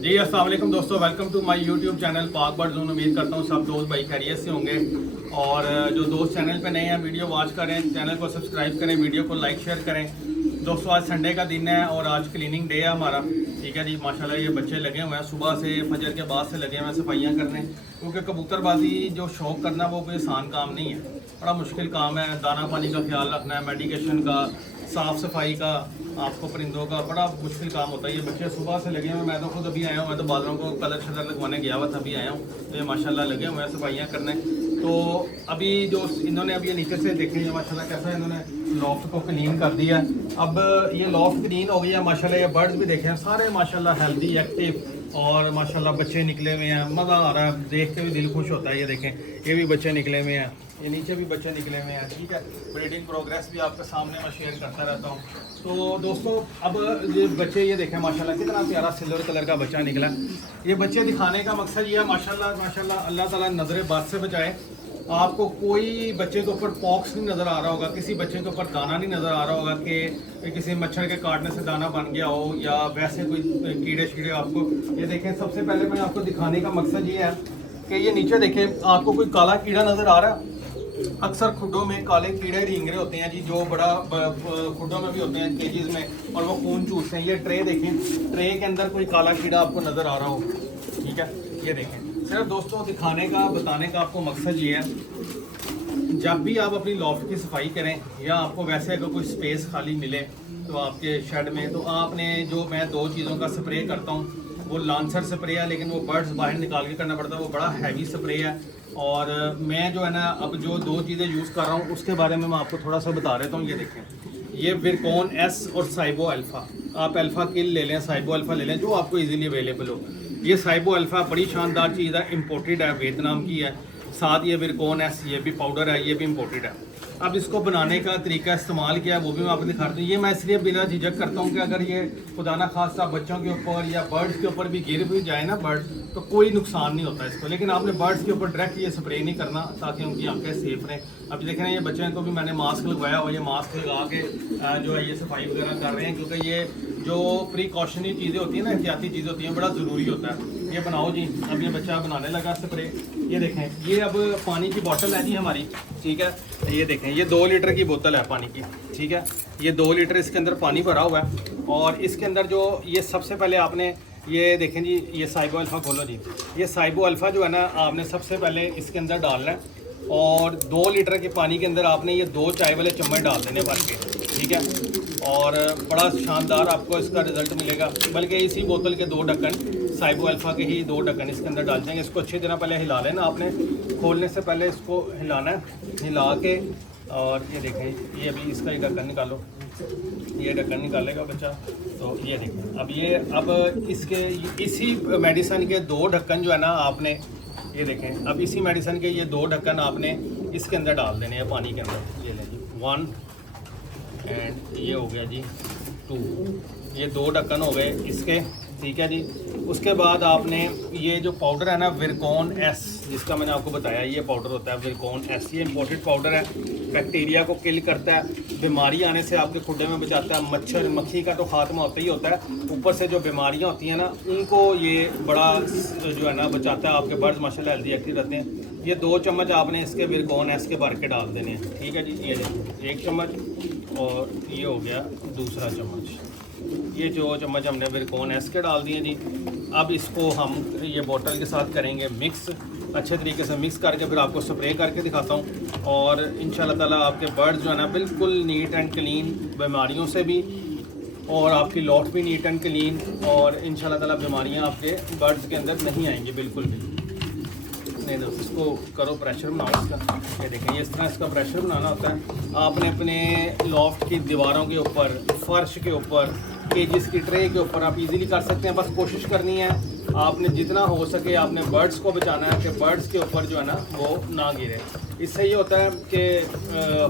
जी अस्सलाम वालेकुम दोस्तों, welcome to my YouTube channel Pak Bird Zone. उम्मीद करता हूँ सब दोस्त भाई खैरियत से होंगे। और जो दोस्त चैनल पे नए हैं वीडियो वॉच करें, चैनल को सब्सक्राइब करें, वीडियो को लाइक शेयर करें। दोस्तों आज संडे का दिन है और आज क्लीनिंग डे है हमारा। ठीक है जी, माशाल्लाह ये बच्चे लगे हुए हैं सुबह से, फजर के बाद से लगे हुए हैं सफाइयाँ करने, क्योंकि कबूतरबाजी जो शौक़ करना वो कोई आसान काम नहीं है, बड़ा मुश्किल काम है। दाना पानी का ख्याल रखना है, मेडिकेशन का, साफ़ सफाई का, आपको परिंदों का बड़ा मुश्किल काम होता है। ये बच्चे सुबह से लगे हुए हैं, मैं तो खुद अभी आया हूँ, मैं तो बालों को कलर शलर लगवाने गया हुआ था, अभी आया हूँ। तो ये माशाल्लाह लगे हुए हैं सफाइयाँ करने। तो अभी जो इन्होंने अभी नीचे से देखें ये माशाल्लाह कैसा इन्होंने लॉफ्ट को क्लीन कर दिया। अब ये लॉफ्ट क्लीन हो गया माशाल्लाह। ये बर्ड्स भी देखें सारे माशाल्लाह हेल्दी एक्टिव और माशाल्लाह बच्चे निकले हुए हैं, मज़ा आ रहा है देख के भी दिल खुश होता है। ये देखें ये भी बच्चे निकले हुए हैं, ये नीचे भी बच्चे निकले हुए हैं। ठीक है, ब्रीडिंग प्रोग्रेस भी आपके सामने मैं शेयर करता रहता हूँ। तो दोस्तों अब ये बच्चे ये देखें माशाल्लाह कितना प्यारा सिल्वर कलर का बच्चा निकला। ये बच्चे दिखाने का मकसद ये है माशाल्लाह माशाल्लाह अल्लाह ताला नज़र बद से बचाए। आपको कोई बच्चे के ऊपर पॉक्स नहीं नज़र आ रहा होगा, किसी बच्चे के ऊपर दाना नहीं नज़र आ रहा होगा कि किसी मच्छर के काटने से दाना बन गया हो या वैसे कोई कीड़े शीड़े। आपको ये देखें, सबसे पहले मैं आपको दिखाने का मकसद ये है कि ये नीचे देखें, आपको कोई काला कीड़ा नज़र आ रहा है। अक्सर खुडों में काले कीड़े रींगरे होते हैं जी, जो बड़ा खुडों में भी होते हैं केजेस में, और वो खून चूसते हैं। ये ट्रे देखें, ट्रे के अंदर कोई काला कीड़ा आपको नज़र आ रहा हो। ठीक है, ये देखें, सिर्फ दोस्तों दिखाने का बताने का आपको मकसद ये है, जब भी आप अपनी लॉफ्ट की सफाई करें या आपको वैसे अगर कोई स्पेस खाली मिले तो आपके शेड में, तो आपने जो मैं दो चीज़ों का स्प्रे करता हूँ, वो लांसर स्प्रे है, लेकिन वो बर्ड्स बाहर निकाल के करना पड़ता है, वो बड़ा हैवी स्प्रे है। और मैं जो है ना अब जो दो चीज़ें यूज़ कर रहा हूँ उसके बारे में मैं आपको थोड़ा सा बता देता हूँ। ये देखें, ये विरकॉन एस और साइबो अल्फ़ा, आप अल्फ़ा किल ले लें, साइबो अल्फ़ा ले लें, जो आपको इजीली अवेलेबल हो। ये साइबो अल्फ़ा बड़ी शानदार चीज़ है, इम्पोर्टेड है, वियतनाम की है। साथ ये विरकॉन एस ये भी पाउडर है, ये भी इम्पोर्टेड है। अब इसको बनाने का तरीका इस्तेमाल किया है वो भी मैं आपको दिखाता हूँ। ये मैं इसलिए बिना झिझक करता हूँ कि अगर ये खुदा ना खास्ता बच्चों के ऊपर या बर्ड्स के ऊपर भी गिर भी जाए ना बर्ड, तो कोई नुकसान नहीं होता इसको। लेकिन आपने बर्ड्स के ऊपर डायरेक्ट ये स्प्रे नहीं करना ताकि उनकी आंखें सेफ रहें। अब देख रहे हैं ये बच्चों को भी मैंने मास्क लगवाया और ये मास्क लगा के जो है ये सफाई वगैरह कर रहे हैं, क्योंकि ये जो प्रिकॉशनरी चीज़ें होती हैं ना, एहतियाती चीज़ें होती हैं, बड़ा ज़रूरी होता है। ये बनाओ जी, अब ये बच्चा बनाने लगा स्प्रे। ये देखें, ये अब पानी की बोतल है जी हमारी। ठीक है, ये देखें, ये 2 लीटर की बोतल है पानी की। ठीक है, ये 2 लीटर इसके अंदर पानी भरा हुआ है। और इसके अंदर जो ये सबसे पहले आपने ये देखें जी, ये साइबो अल्फ़ा खोलो जी। ये साइबो अल्फ़ा जो है ना, आपने सबसे पहले इसके अंदर डालना है और 2 लीटर के पानी के अंदर आपने ये 2 चाय वाले चम्मच डाल देने भर के। ठीक है, और बड़ा शानदार आपको इसका रिज़ल्ट मिलेगा। बल्कि इसी बोतल के 2 ढक्कन साइबो अल्फ़ा के ही 2 ढक्कन इसके अंदर डाल देंगे। इसको अच्छी तरह पहले हिला लेना आपने, खोलने से पहले इसको हिलाना है, हिला के। और ये देखें, ये अभी इसका ही ढक्कन निकालो, ये ढक्कन निकालेगा बच्चा। तो ये देखें, अब इसके इसी मेडिसिन के 2 ढक्कन जो है ना आपने, ये देखें, अब इसी मेडिसिन के ये 2 ढक्कन आपने इसके अंदर डाल देने हैं पानी के अंदर। ये लें जी 1 एंड ये हो गया जी 2, ये 2 ढक्कन हो गए इसके। ठीक है जी, उसके बाद आपने ये जो पाउडर है ना विरकॉन एस, जिसका मैंने आपको बताया ये पाउडर होता है विरकॉन एस, ये इम्पोर्टेड पाउडर है, बैक्टीरिया को किल करता है, बीमारी आने से आपके खुडे में बचाता है, मच्छर मक्खी का तो खात्मा होता ही होता है, ऊपर से जो बीमारियां होती हैं ना उनको ये बड़ा जो है ना बचाता है। आपके बर्ड्स माशाल्लाह हेल्दी एक्टिव रहते हैं। ये 2 चम्मच आपने इसके विरकॉन एस के भर के डाल देने हैं। ठीक है जी, ये देखिए 1 चम्मच और ये हो गया दूसरा चम्मच, ये 2 चम्मच हमने विरकॉन एस के डाल दिए जी। अब इसको हम ये बोतल के साथ करेंगे मिक्स, अच्छे तरीके से मिक्स करके फिर आपको स्प्रे करके दिखाता हूँ। और इंशाल्लाह ताला आपके बर्ड्स जो है ना बिल्कुल नीट एंड क्लीन, बीमारियों से भी, और आपकी लॉफ्ट भी नीट एंड क्लीन, और इंशाल्लाह ताला बीमारियाँ आपके बर्ड्स के अंदर नहीं आएंगी बिल्कुल भी नहीं। दोस्तों इसको करो, प्रेशर बनाओ इसका। ये देखें, इस तरह इसका प्रेशर बनाना होता है। आपने अपने लॉफ्ट की दीवारों के ऊपर, फर्श के ऊपर, केजेस की ट्रे के ऊपर आप इजीली कर सकते हैं। बस कोशिश करनी है आपने जितना हो सके आपने बर्ड्स को बचाना है कि बर्ड्स के ऊपर जो है ना वो ना गिरे। इससे ये होता है कि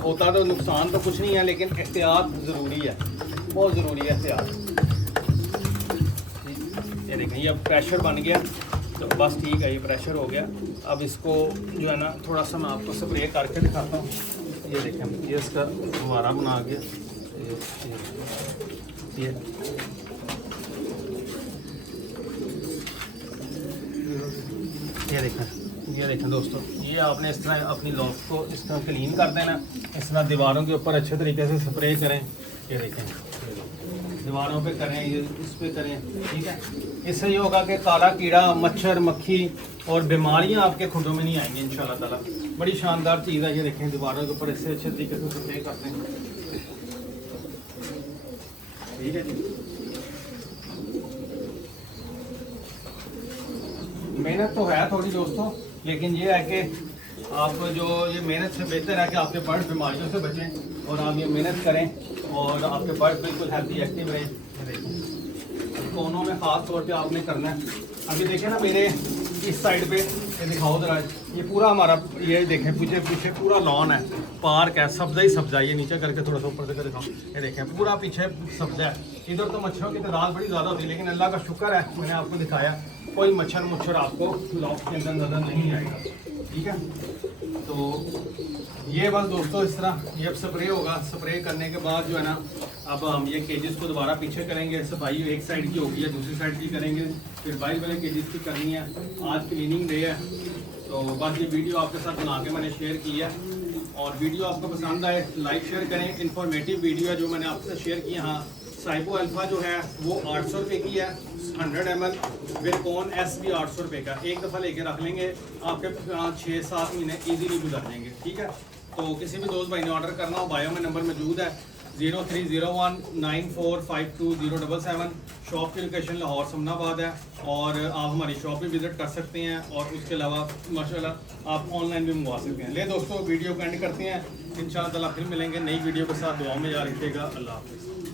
होता तो नुकसान तो कुछ नहीं है, लेकिन एहतियात ज़रूरी है, बहुत ज़रूरी है एहतियात। ये देखें, ये अब प्रेशर बन गया, तो बस ठीक है, ये प्रेशर हो गया। अब इसको जो है ना थोड़ा सा मैं आपको स्प्रे करके दिखाता हूँ। ये देखें, ये इसका फुवारा बना के ये ये देखें दोस्तों, ये आपने इस तरह अपनी लॉफ्ट को इस तरह क्लीन कर देना, इस तरह दीवारों के ऊपर अच्छे तरीके से स्प्रे करें। ये देखें, दीवारों पे करें, ये इस पे करें, ठीक है। इससे ये होगा कि काला कीड़ा, मच्छर, मक्खी और बीमारियां आपके खुदों में नहीं आएंगी इंशाल्लाह ताला। बड़ी शानदार चीज़ है। ये देखें, दीवारों के ऊपर इससे अच्छे तरीके से स्प्रे करते हैं, ठीक है जी। मेहनत तो है थोड़ी दोस्तों, लेकिन ये है कि आप जो ये मेहनत से बेहतर है कि आपके बर्ड बीमारियों से बचें और आप ये मेहनत करें और आपके बर्ड बिल्कुल हेल्थी एक्टिव रहे। देखें, कोनों में ख़ास तौर पे आपने करना है। अभी देखें ना मेरे इस साइड पे, ये दिखाओ जरा, ये पूरा हमारा, ये देखें पीछे पीछे पूरा लॉन है, पार्क है, सब्जा ही सब्जा। ये नीचे करके थोड़ा सा ऊपर से दिखाओ, ये देखें पूरा पीछे सब्जा है। इधर तो मच्छरों की तादाद बड़ी ज़्यादा होती है, लेकिन अल्लाह का शुक्र है मैंने आपको दिखाया कोई मच्छर आपको लॉफ्ट के अंदर नजर नहीं आएगा, ठीक है। तो ये बस दोस्तों इस तरह ये अब स्प्रे होगा। स्प्रे करने के बाद जो है ना, अब हम ये केजेस को दोबारा पीछे करेंगे। सफाई एक साइड की होगी है, दूसरी साइड की करेंगे, फिर बाहर वाले केजेस की करनी है। आज क्लीनिंग डे है, तो बस ये वीडियो आपके साथ बना के मैंने शेयर की है। और वीडियो आपको पसंद आए लाइक शेयर करें। इन्फॉर्मेटिव वीडियो है जो मैंने आपसे शेयर की। हाँ, साइबो अल्फा जो है वो 800 रुपये की है, 100 ml। विरकॉन एस भी 800 रुपये का। एक दफ़ा लेके रख लेंगे, आपके 6-7 महीने ईजीली गुजर जाएंगे, ठीक है। तो किसी भी दोस्त भाई ने ऑर्डर करना हो, बायो में नंबर मौजूद है 030194520077। शॉप की लोकेशन लाहौर समनाबाद है और आप हमारी शॉप भी विज़िट कर सकते हैं। और उसके अलावा माशाल्लाह आप ऑनलाइन भी मंगवा सकते हैं। ले दोस्तों, वीडियो को एंड करते हैं। इंशाअल्लाह ताला फिर मिलेंगे नई वीडियो के साथ। दुआ में याद रखिएगा। अल्लाह हाफ़िज़।